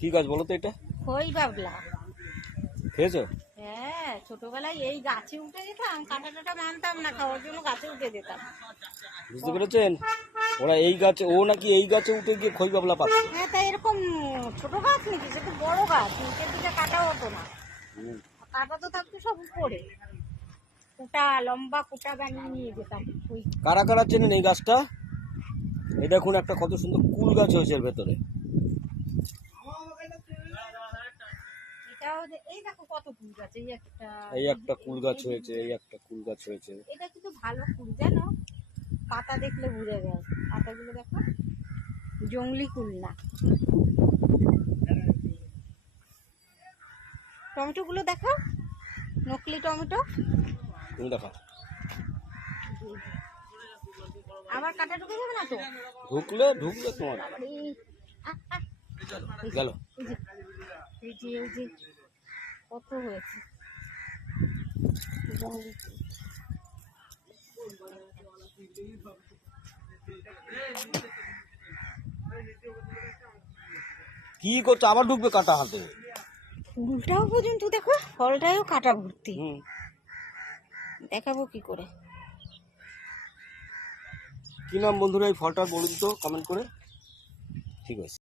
কি গাছ বলো তো এটা? খই বাবলা। খেয়েছো? হ্যাঁ ছোটবেলায় এই গাছে উঠে যেতাম কাঁটা টাটা মানতাম না খাওয়ার জন্য গাছে উঠে যেতাম। বুঝতে পেরেছেন? ওরা এই গাছে ও নাকি এই গাছে উঠে গিয়ে খই বাবলা পাচ্ছে। হ্যাঁ তাই এরকম ছোট গাছ নাকি? সে তো বড় গাছ নিচের দিকে কাটা হতো না। কাটা তো থাকতো সব উপরে। কুটা লম্বা কুটা বানিয়ে নিয়ে যেতাম কারা কারা চেনেন এই গাছটা? এই দেখুন একটা কত সুন্দর কুল গাছ হয়েছে এর ভেতরে। যে- এই দেখো কত ফুল গাছ এই একটা এই একটা কুল গাছ হয়েছে এই একটা কুল গাছ হয়েছে। এটা কিন্তু ভালো ফুল জানো? পাতা দেখলে বুঝে যায়। পাতাগুলো দেখো জংলি কুল না। টমেটো গুলো দেখো নকলি টমেটো। তুমি দেখা আবার কাটা ঢুকে যাবে না তো? ঢুকলে ঢুকলে তোমার। গেল এই যে এই যে কত হয়েছে। কি করছ? আবার ঢুকবে কাটা হাতে? ফুলটাও পর্যন্ত দেখো ফলটাও কাটা ভর্তি। হুম। দেখাবো কি করে। কি নাম বন্ধুরা এই ফলটা বলুন তো কমেন্ট করে। ঠিক আছে।